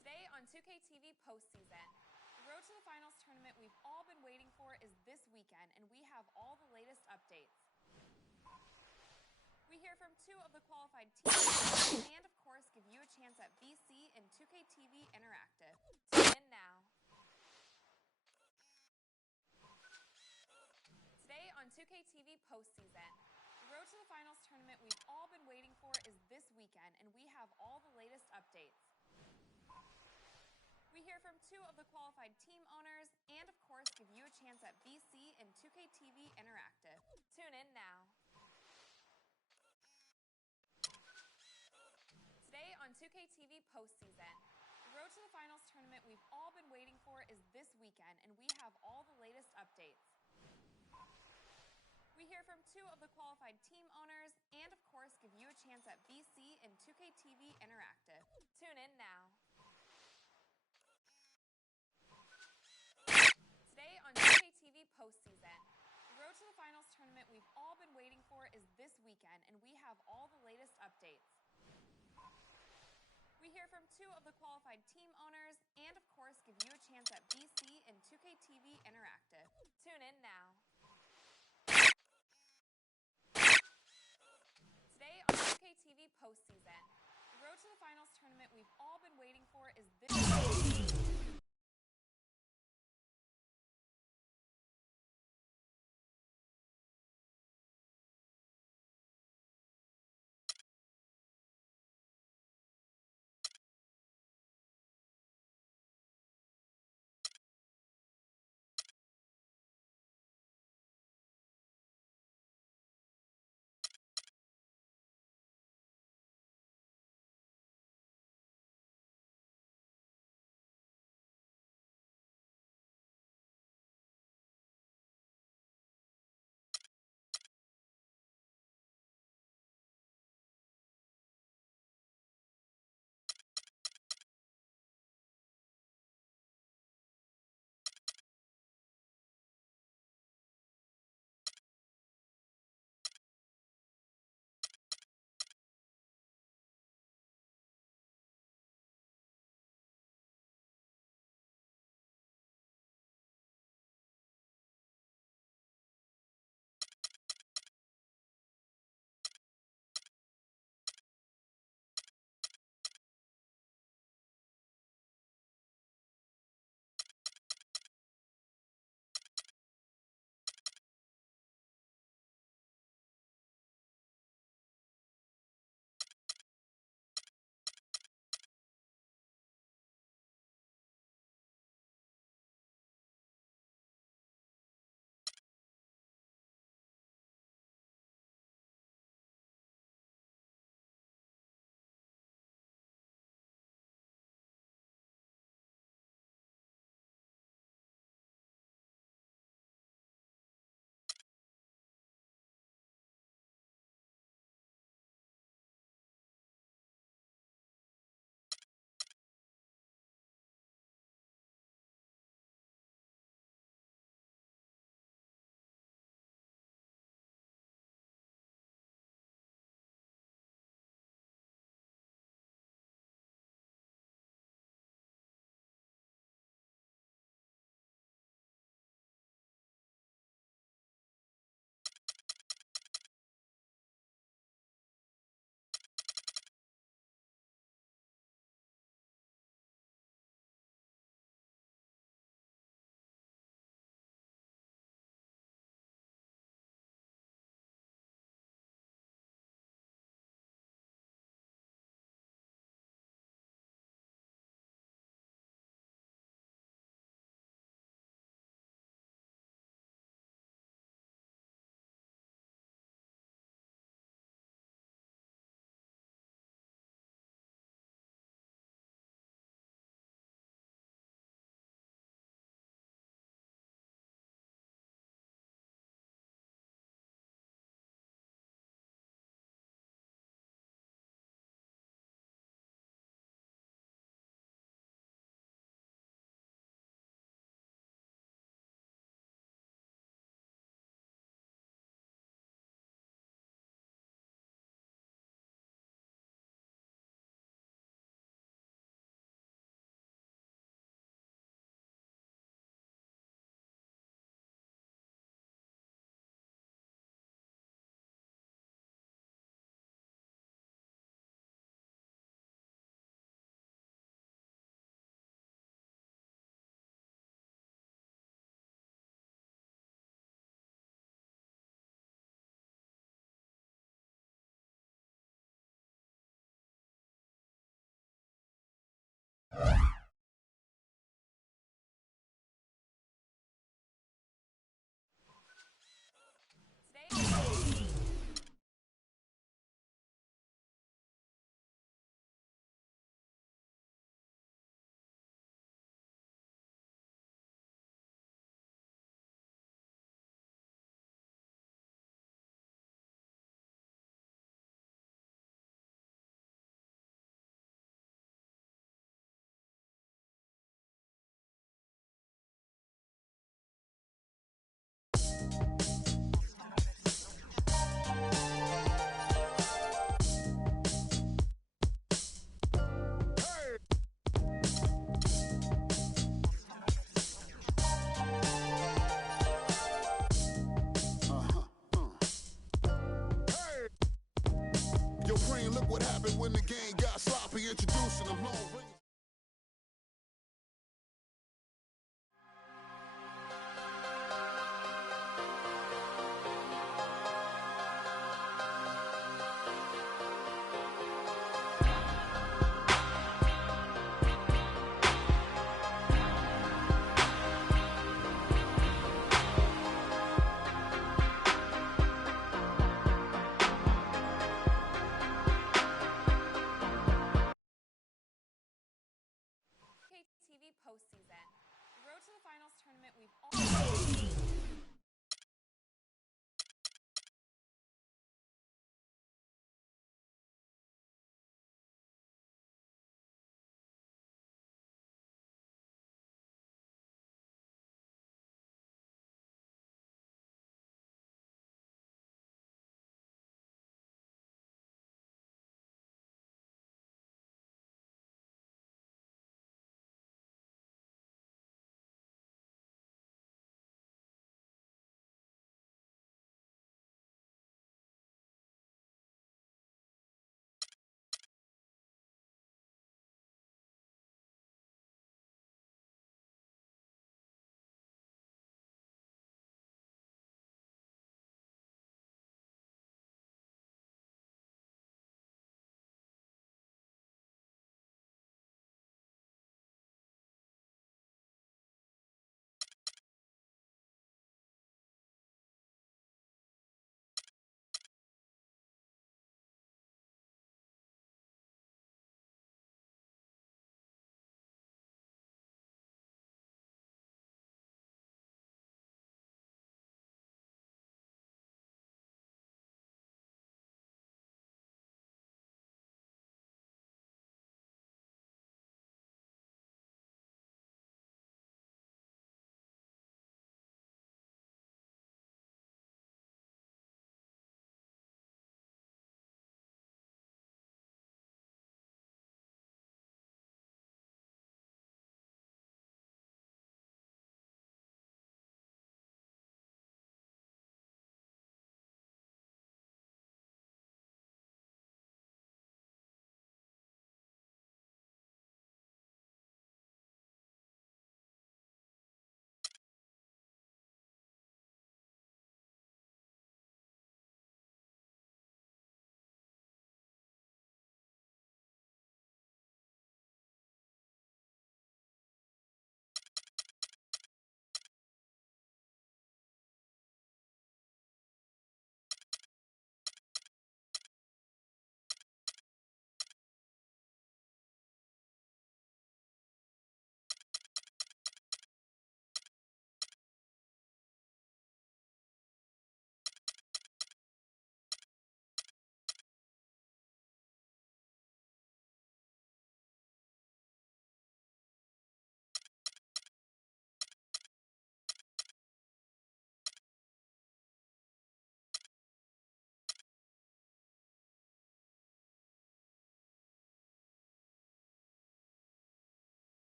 Today on 2K TV postseason, the road to the finals tournament we've all been waiting for is this weekend, and we have all the latest updates. We hear from 2 of the qualified teams and, of course, give you a chance at VC and 2K TV Interactive. Tune in now. Today on 2K TV postseason, the road to the finals tournament we've all been waiting for is this weekend, and we have all the latest updates. We hear from 2 of the qualified team owners and, of course, give you a chance at VC and 2K TV Interactive. Tune in now. Today on 2K TV postseason, the road to the finals tournament we've all been waiting for is this weekend, and we have all the latest updates. We hear from 2 of the qualified team owners and, of course, give you a chance at VC and 2K TV Interactive. Tune in now. Today on 2K TV postseason, the road to the finals tournament we've all been waiting for is this weekend, and we have all the latest updates. We hear from 2 of the qualified team owners and, of course, give you a chance at VC and 2K TV Interactive. Tune in now. Today on 2K TV postseason, the road to the finals tournament we've all been waiting for is this what happened when the game got sloppy, introducing the long ring. TV postseason. The road to the finals tournament we've all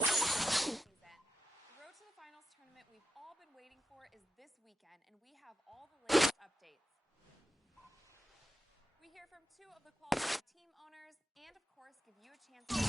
season. The road to the finals tournament we've all been waiting for is this weekend, and we have all the latest updates. We hear from two of the qualified team owners and, of course, give you a chance to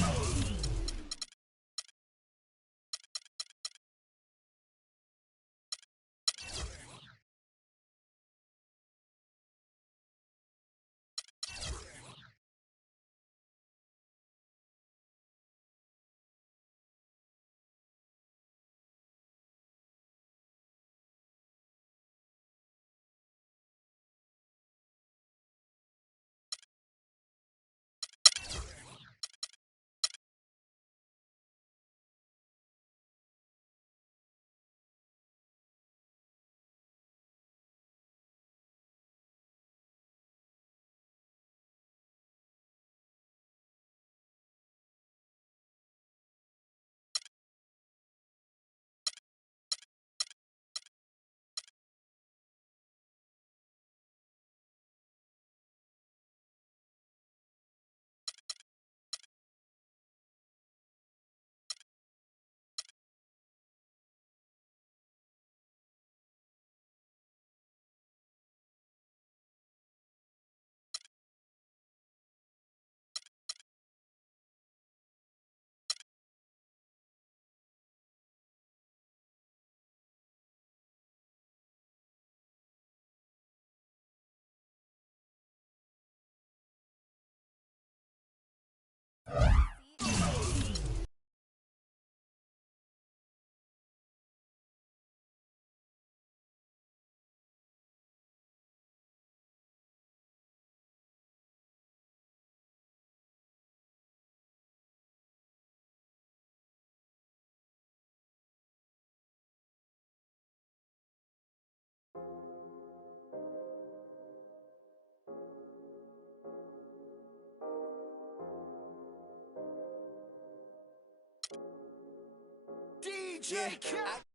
DJ Khaled.